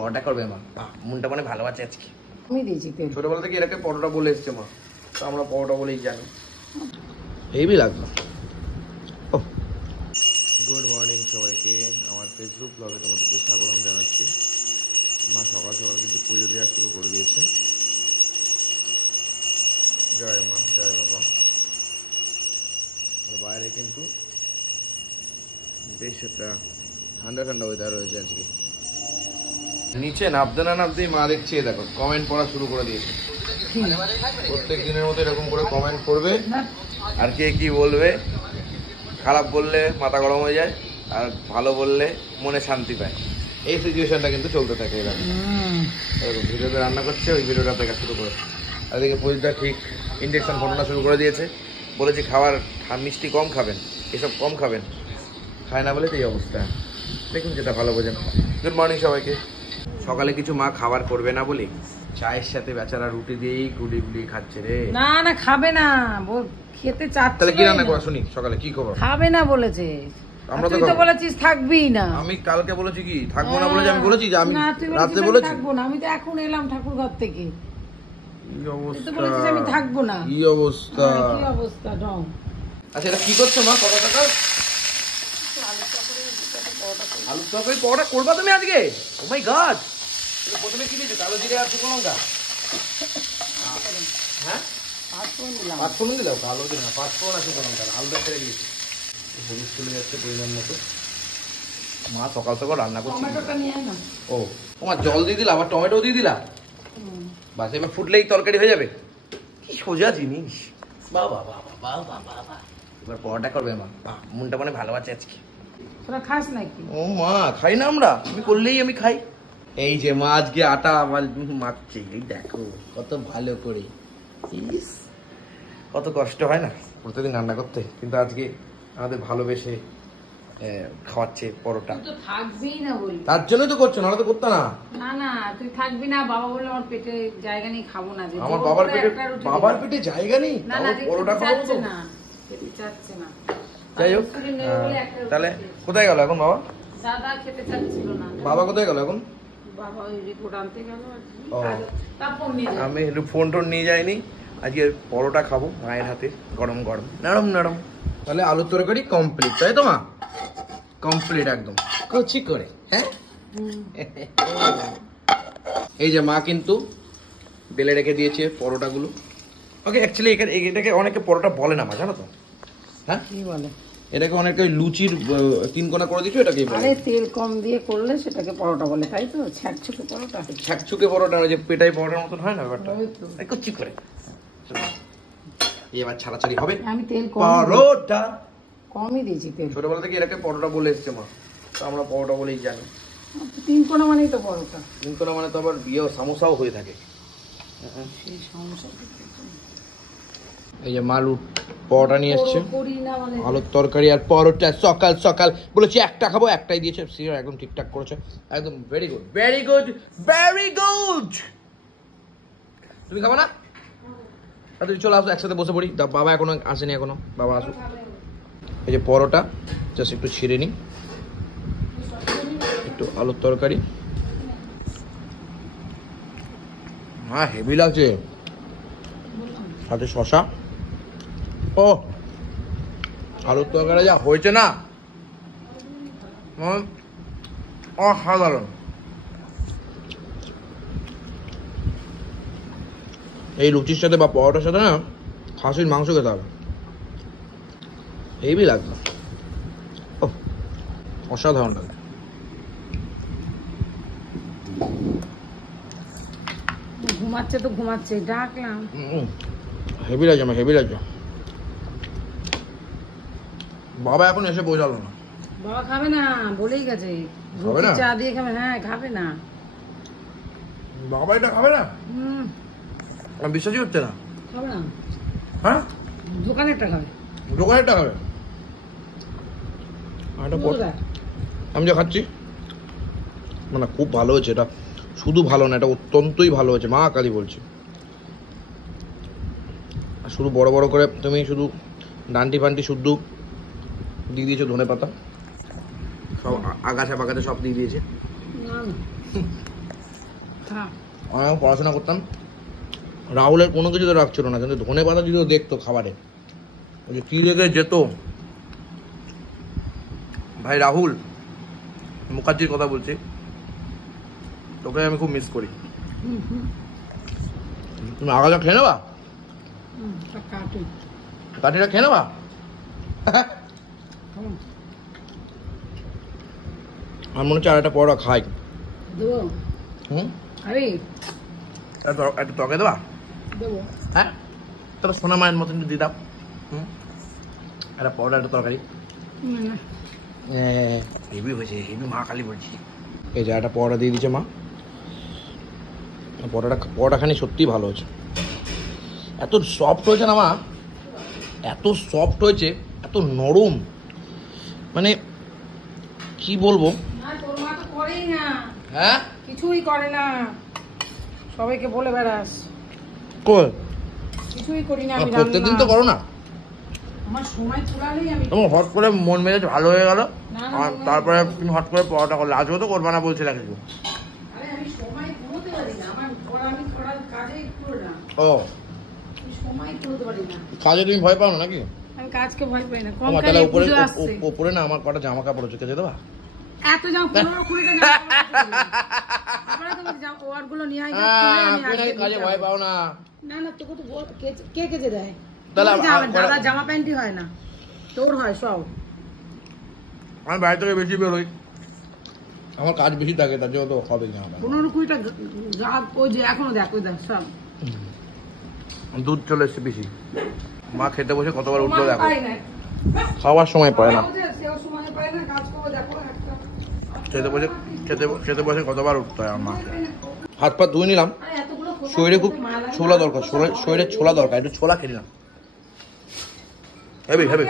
পরোটা করবে মা, মনটা মানে ভালো আছে আজকে। আমি দিয়েছি তেল। ছোটবেলা থেকে এটাকে পরোটা বলে এসছে মা, তো আমরা পরোটা বলেই জানি। হেভি লাগলো। গুড মর্নিং সবাইকে, আমার ফেসবুক ব্লগে তোমাদেরকে স্বাগতম জানাচ্ছি। মা সকাল সকাল কিন্তু পুজো দেওয়া শুরু করে দিয়েছে। জয় মা, জয় বাবা। বাইরে কিন্তু বেশ একটা ঠান্ডা ঠান্ডা ওয়েদার রয়েছে আজকে। নিচে নামতে না নামতেই মা দেখছে, দেখো কমেন্ট পড়া শুরু করে দিয়েছে। প্রত্যেক দিনের মতো এরকম করে কমেন্ট করবে, আর কে কি বলবে। খারাপ বললে মাথা গরম হয়ে যায়, আর ভালো বললে মনে শান্তি পায়। এই সিচুয়েশনটা কিন্তু চলতে থাকে। এরকম ভিডিওতে রান্না করছে, ওই ভিডিওটা দেখা শুরু করে। আর এদিকে পরিটা ঠিক ইঞ্জেকশন ফোটানো শুরু করে দিয়েছে। বলেছি খাবার মিষ্টি কম খাবেন, এসব কম খাবেন, খায় না বলে এই অবস্থা। দেখুন যেটা ভালো বোঝেন। গুড মর্নিং সবাইকে। সকালে কিছু মা খাবার করবে না বলি চায়ের সাথে বেচারা রুটি দিয়েই গুলি গুলি খাচ্ছে রে। না না খাবে না, খেতে চাচ্ছে। তাহলে কি রান্না করা শুনি, সকালে কি খবর? খাবে না বলেছে। আমরা তুই তো বলেছিস থাকবি না। আমি কালকে বলেছি কি থাকবো না বলেছি, আমি বলেছি যে আমি না তুই রাতে বলেছি থাকবো না। আমি তো এখন এলাম ঠাকুর ঘর থেকে। কি অবস্থা, বলেছিস আমি থাকবো না। কি অবস্থা, কি অবস্থা ডং। আচ্ছা এটা কি করছো মা? কত টাকা? আলু তরকারি পরোটা করবা তুমি আজকে? ও মাই গড। প্রথমে কি দিয়েছো? কালো জিরে আর শুকনো লঙ্কা? হ্যাঁ পাঁচফোড়ন দিলাম। কালো জিরে না, পাঁচফোড়ন আর শুকনো লঙ্কা। আলুটা ছেড়ে দিয়েছি, হলুদ চলে যাচ্ছে পরিমাণ মতো। মা সকাল সকাল রান্না করছি। ও তোমার জল দিয়ে দিলা, আবার টমেটো দিয়ে দিলা। বাস এবার ফুটলেই তরকারি হয়ে যাবে। কি সোজা জিনিস। বাবা বাবা বাবা বাবা। এবার পরোটা করবে মা, মনটা মানে ভালো আছে আজকে। তোরা খাস নাকি? ও মা খাই না আমরা, তুমি করলেই আমি খাই। এই যে মা আজকে আটা মাখছে, এই দেখো কত ভালো করে। ইস কত কষ্ট হয় না প্রতিদিন রান্না করতে, কিন্তু আজকে আমাদের ভালোবেসে খাওয়াচ্ছে পরোটা। তুই তো থাকবি না বলি, তার জন্যই তো করছো, নাহলে তো করতে না। না না তুই থাকবি না। বাবা বললো আমার পেটে জায়গা নেই, খাবো না। আমার বাবার পেটে জায়গা নেই, পরোটা খাবো তো। না খেতে চাচ্ছে না। যাই হোক, তাহলে কোথায় গেল এখন বাবা? দাদা খেতে চাচ্ছিল না। বাবা কোথায় গেল এখন? বাবা ওই রিপোর্ট আনতে গেল। আমি একটু ফোন টোন নিয়ে যাইনি। আজকে পরোটা খাবো মায়ের হাতে, গরম গরম নরম নরম। তাহলে আলুর তরকারি কমপ্লিট, তাই তো মা? কমপ্লিট একদম কচি করে। হ্যাঁ এই যে মা কিন্তু বেলে রেখে দিয়েছে পরোটাগুলো। ওকে অ্যাকচুয়ালি এটাকে অনেকে পরোটা বলে না মা, জানো তো? হ্যাঁ কি বলে? এটাকে অনেকে লুচির তিন কোনা করে দিচ্ছ, এটাকে আরে তেল কম দিয়ে করলে সেটাকে পরোটা বলে, তাই তো? ছ্যাঁকছুকে পরোটা। ছ্যাঁকছুকে পরোটা, ওই যে পেটাই পরোটার মতন হয় না ব্যাপারটা, কচি করে। এবার ছাড়াছাড়ি হবে। আমি তেল পরোটা কমই দিয়েছি তেল। ছোটবেলা থেকে এটাকে পরোটা বলে এসছে মা, তো আমরা পরোটা বলেই জানি। তিন কোনা মানেই তো পরোটা। তিন কোনা মানে তো আবার বিয়েও সামোসাও হয়ে থাকে। সেই সমস্যা। এই যে মা পরোটা নিয়ে এসছে, মানে আলুর তরকারি আর পরোটা। সকাল সকাল বলেছি একটা খাবো, একটাই দিয়েছে। একদম ঠিকঠাক করেছে, একদম very good very good very good. তুমি খাবো না? তুই চলে আসো, একসাথে বসে পড়ি। বাবা এখনো আসেনি, এখনো বাবা আসুক। এই যে পরোটা জাস্ট একটু ছিঁড়ে নিই, একটু আলুর তরকারি। হ্যাঁ হেভি লাগছে, সাথে শশা। ও আলুর তরকারি যা হয়েছে না, অসাধারণ। এই লুচির সাথে বা পরোটার সাথে না খাসির মাংস খেতে হবে, হেভি লাগবে। ও অসাধারণ লাগে। ঘুমাচ্ছে তো ঘুমাচ্ছে, ডাকলাম। হেভি লাগছে আমার, হেভি লাগছে। বাবা এখন এসে বোঝালো না। বাবা খাবে না বলেই গেছে, চা দিয়ে খাবে। হ্যাঁ খাবে না বাবা, এটা খাবে না। আমার বিশ্বাসই হচ্ছে না। খাবে না। হ্যাঁ দোকানেরটা খাবে, দোকানেরটা খাবে। আমি যা খাচ্ছি মানে খুব ভালো হয়েছে। এটা শুধু ভালো না, এটা অত্যন্তই ভালো হয়েছে, মা কালী বলছে। শুধু বড় বড় করে তুমি শুধু ডান্টি ফান্টি শুদ্ধ দিয়ে দিয়েছো, ধনে পাতা সব আগাছা বাগাছা সব দিয়ে দিয়েছে। হ্যাঁ আমি পড়াশোনা করতাম, রাহুলের কোনো কিছু তো রাখছিল না, কিন্তু ধনে পাতা যদি ও দেখতো খাবারে, ওই যে কি লেগে যেত। ভাই রাহুল মুখার্জির কথা বলছি, তোকে আমি খুব মিস করি। তুমি আগাটা খেয়ে নেবা, কাঠিটা খেয়ে নেবা। আমার মনে হচ্ছে আর একটা পরোটা খাই। দেবো? হুম, আরে একটু তরকারি দেবা? দেবো। হ্যাঁ, তোর সোনা মায়ের মতন দিয়ে দাও। হুম, একটা পরোটা, একটা তরকারি। হেভি হয়েছে, হেভি মা কালী বলছি। এই যে একটা পরোটা দিয়ে দিচ্ছে মা, পরোটাখানি সত্যিই ভালো হয়েছে। এত সফট হয়েছে না মা, এত সফট হয়েছে, এত নরম, মানে কি বলবো। না তোর মা তো করেই না, হ্যাঁ কিছুই করে না, সবাইকে বলে বেড়াস কই কিছুই করি না আমি। প্রত্যেকদিন তো করো না, আমার সময় কুলালেই আমি। তোমার হট করে মন মেজাজ ভালো হয়ে গেল, না, আর তারপরে তুমি হট করে পরোটা করলে। আজও তো করবা না বলছিলে কিছু। আরে আমি সময় কুলোতে পারি না, আমার আমি করার কাজে একটু না, ও আমি সময় কুলোতে পারি না। কাজে তুমি ভয় পাও না নাকি? আমি কাজকে ভয় পাই না। কম আমার কাজে তাহলে উপরে পুজো আসছে, উপরে না আমার কটা জামা কাপড় চুকে যেতে দেবা? এত জামা 15-20টা জামা আমরা তো ওয়ার্ডগুলো নিয়ে আই কাজে ভয় পাও না? না না তোকে তো কে কেজে দেয়? তাহলে দাদা জামা প্যান্টই হয় না, তোর হয় সব। আমি বাইরে থেকে বেশি বেরোই, আমার কাজ বেশি থাকে, তার জন্য তো হবে জামা প্যান্ট। 15-20টা ওই যে এখনো দেখ ওই দেখ সব দুধ চলে এসছে বেশি। মা খেতে বসে কতবার উঠলো দেখো, খাওয়ার সময় পায় না। খেতে বসে কতবার উঠতে হয় আমার। হাত পা ধুয়ে নিলাম, শরীরে খুব ছোলা দরকার, শরীরে ছোলা দরকার, একটু ছোলা খেয়ে নিলাম। Heavy heavy.